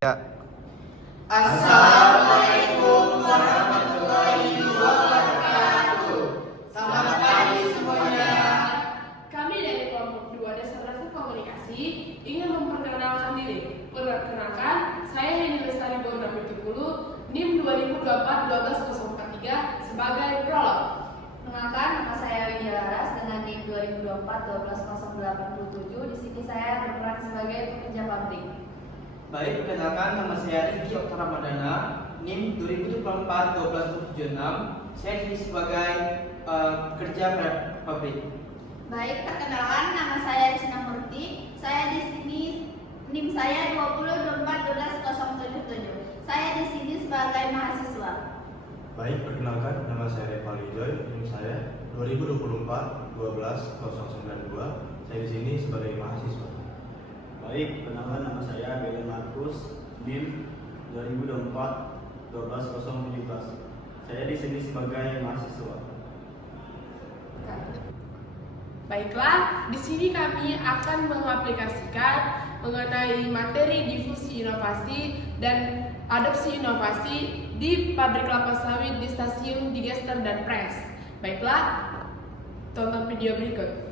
Ya. Assalamualaikum warahmatullahi wabarakatuh. Selamat pagi semuanya. Kami dari kelompok 2 Dasar Dasar Komunikasi ingin memperkenalkan diri. Perkenalkan, saya Heni Lestari Borna Pitupulu, NIM 2024-12043 sebagai prolog. Perkenalkan, nama saya Widya Laras dengan NIM 2024-12087. Di sini saya berperan sebagai pekerja pabrik. Baik, perkenalkan nama saya Rifki Okta Ramadana, NIM 2024-12076. Saya di sini sebagai pekerja pabrik. Baik, perkenalkan, nama saya Risna Murti. Saya di sini NIM saya 2024-12077. Saya di sini sebagai mahasiswa. Baik, perkenalkan, nama saya Revali Joy, NIM saya 2024-12092. Saya di sini sebagai mahasiswa. Baik, perkenalkan nama saya Belen Markus, NIM 2024-12017. Saya di sini sebagai mahasiswa. Baiklah, di sini kami akan mengaplikasikan mengenai materi difusi inovasi dan adopsi inovasi di pabrik kelapa sawit di stasiun digester dan pres. Baiklah, tonton video berikut.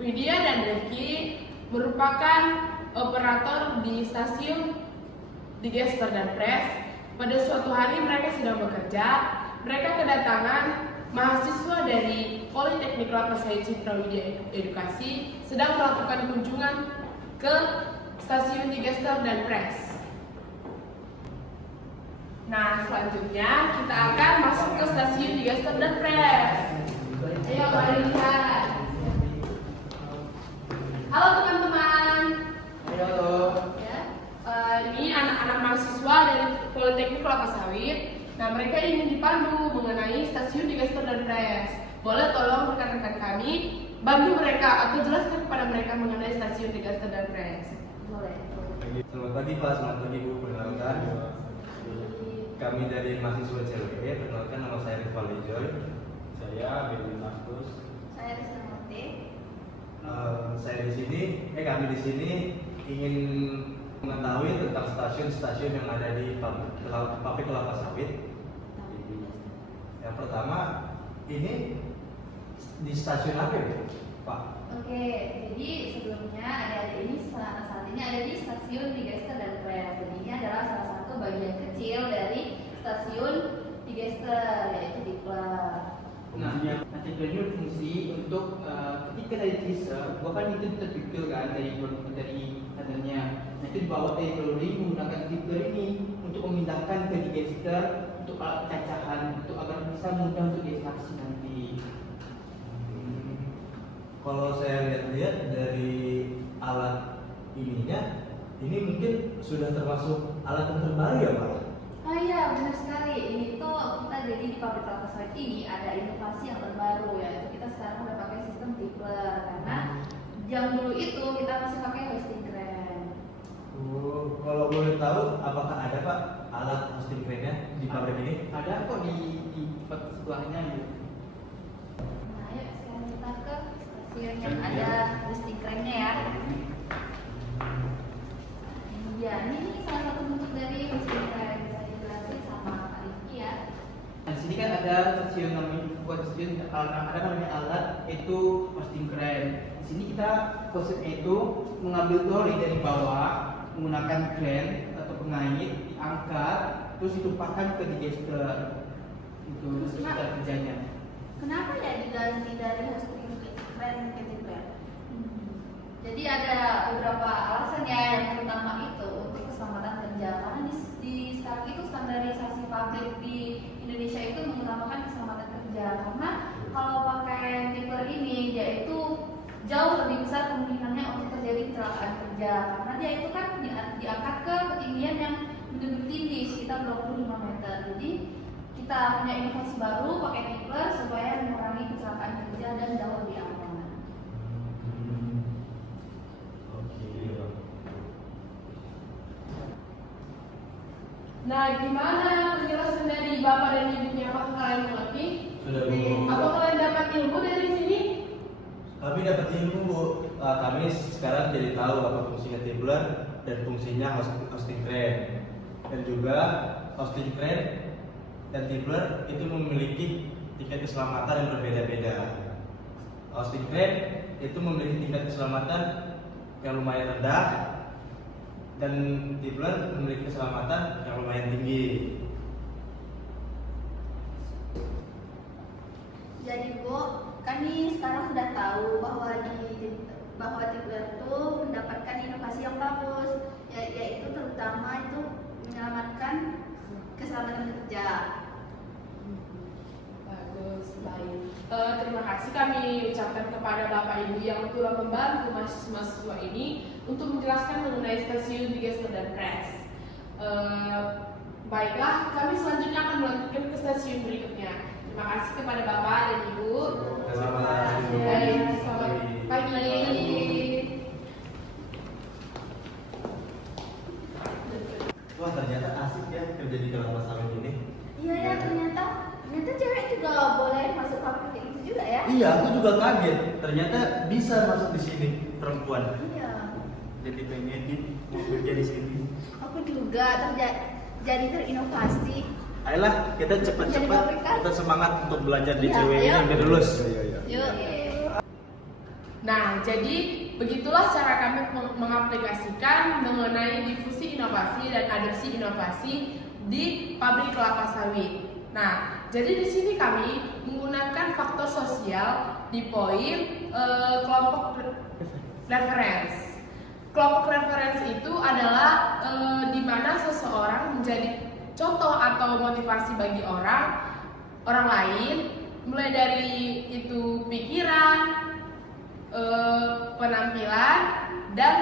Widya dan Rifki merupakan operator di stasiun digester dan pres. Pada suatu hari mereka sedang bekerja. Mereka kedatangan mahasiswa dari Politeknik Kelapa Sawit Citra Widya Edukasi sedang melakukan kunjungan ke stasiun digester dan pres. Nah, selanjutnya kita akan masuk ke stasiun digester dan pres. Ayo mari lihat. Halo teman-teman. Halo. Ya, ini anak-anak mahasiswa dari Politeknik Kelapa Sawit. Nah, mereka ingin dipandu mengenai stasiun digester dan pres. Boleh tolong rekan-rekan kami bantu mereka atau jelaskan kepada mereka mengenai stasiun digester dan pres. Boleh. Selamat pagi Pak, selamat pagi Bu. Perkenalkan, kami dari mahasiswa CLE. Perkenalkan, nama saya Revali Joy. Saya Belen Markus. Saya Risna Murti. Kami di sini ingin mengetahui tentang stasiun-stasiun yang ada di pabrik kelapa sawit. Yang pertama, ini di stasiun apa ya, Pak? Oke, jadi sebelumnya ada ini saat ini ada di stasiun digester dan pres. Jadi ini adalah salah satu bagian kecil dari stasiun digester, yaitu diklat. Nah, nanti ini berfungsi untuk ketika dari teaser, bahkan itu terpikir kan dari kadernya. Nah, itu dibawa teknologi menggunakan trigger ini untuk memindahkan ke digester untuk alat cacahan untuk agar bisa mudah untuk diekstraksi nanti. Kalau saya lihat-lihat dari alat ininya, ini mungkin sudah termasuk alat yang terbaru ya Pak? Oh iya, benar sekali. Ini tuh kita jadi di pabrik kelapa sawit ini ada inovasi yang terbaru, yaitu kita sekarang udah pakai sistem tipler karena yang dulu itu kita masih pakai hoisting crane. Kalau boleh tahu, apakah ada Pak alat hosting crane-nya di pabrik ini? Ada kok di tempat sebelahnya gitu. Nah, yuk sekarang kita ke stasiun yang ada hoisting crane-nya ya. Ya, ini salah satu bentuk dari hoisting crane. Bisa dijelasin sama Pak Rifki ya. Nah, di sini kan ada stasiun namanya bukan stasiun, ada namanya alat itu hosting crane. Di sini kita konsepnya itu mengambil troli dari bawah menggunakan crane atau pengait, diangkat, terus ditumpahkan ke digester. Itu cara kerjanya. Kenapa ya diganti dari hosting crane ke tipler? Jadi ada beberapa alasan ya. Yang pertama itu untuk keselamatan kerja, karena di sekarang itu standarisasi pabrik di Indonesia itu mengutamakan keselamatan kerja. Karena kalau pakai tipler ini dia itu jauh lebih besar kemungkinannya untuk terjadi kecelakaan kerja, karena dia itu kan diangkat ke ketinggian yang benar-benar tinggi sekitar 25 meter. Jadi kita punya inovasi baru pakai tipler supaya mengurangi kecelakaan kerja dan jauh lebih aman. Nah, gimana penjelasan dari Bapak dan Ibunya? Apakah kalian mengerti? Sudah Bu. Apa kalian dapat ilmu dari sini? Kami dapat ilmu Bu. kami sekarang jadi tahu apa fungsinya Tibbler dan fungsinya hosting crane. Dan juga hosting crane dan Tibbler itu memiliki tingkat keselamatan yang berbeda-beda. Hosting crane itu memiliki tingkat keselamatan yang lumayan rendah dan Tibbler memiliki keselamatan yang lumayan tinggi. Jadi Bu, kami sekarang sudah tahu bahwa Tibbler itu mendapatkan inovasi yang bagus, yaitu terutama itu menyelamatkan keselamatan kerja. Bagus, baik. Terima kasih kami ucapkan kepada Bapak Ibu yang telah membantu mahasiswa ini untuk menjelaskan mengenai stasiun digester dan press. Baiklah, kami selanjutnya akan melanjutkan ke stasiun berikutnya. Terima kasih kepada Bapak dan Ibu. Baik, selamat pagi. Wah, ternyata asik ya kerja di kelapa sawit ini. Iya ya, ternyata cewek juga boleh masuk pabrik kayak gitu juga ya. Iya, aku juga kaget. Ternyata bisa masuk di sini perempuan. Iya. Jadi pengen mau kerja di sini. Aku juga jadi terinovasi. Ayolah, kita cepat-cepat kita semangat untuk belajar di Iya, cewek ini ayo. biar lulus. Yuk. Nah, jadi begitulah cara kami mengaplikasikan mengenai difusi inovasi dan adopsi inovasi di pabrik kelapa sawit. Nah, jadi di sini kami menggunakan faktor sosial di poin kelompok reference. Kelompok reference itu adalah di mana seseorang menjadi contoh atau motivasi bagi orang lain, mulai dari itu pikiran, penampilan, dan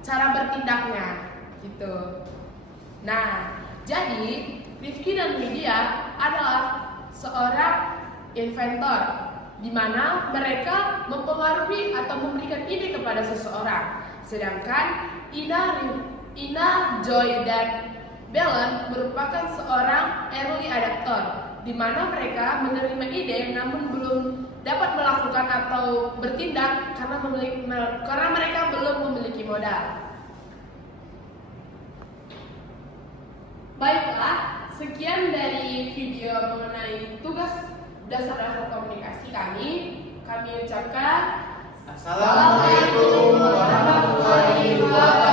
cara bertindaknya, gitu. Nah, jadi Rifki dan Lydia adalah seorang inventor, di mana mereka mempengaruhi atau memberikan ide kepada seseorang. Sedangkan Ina, Joy, dan Belen merupakan seorang early adapter, di mana mereka menerima ide namun belum dapat melakukan atau bertindak karena mereka belum memiliki modal. Baiklah, sekian dari video mengenai tugas dasar komunikasi kami. Kami ucapkan Assalamualaikum warahmatullahi wabarakatuh.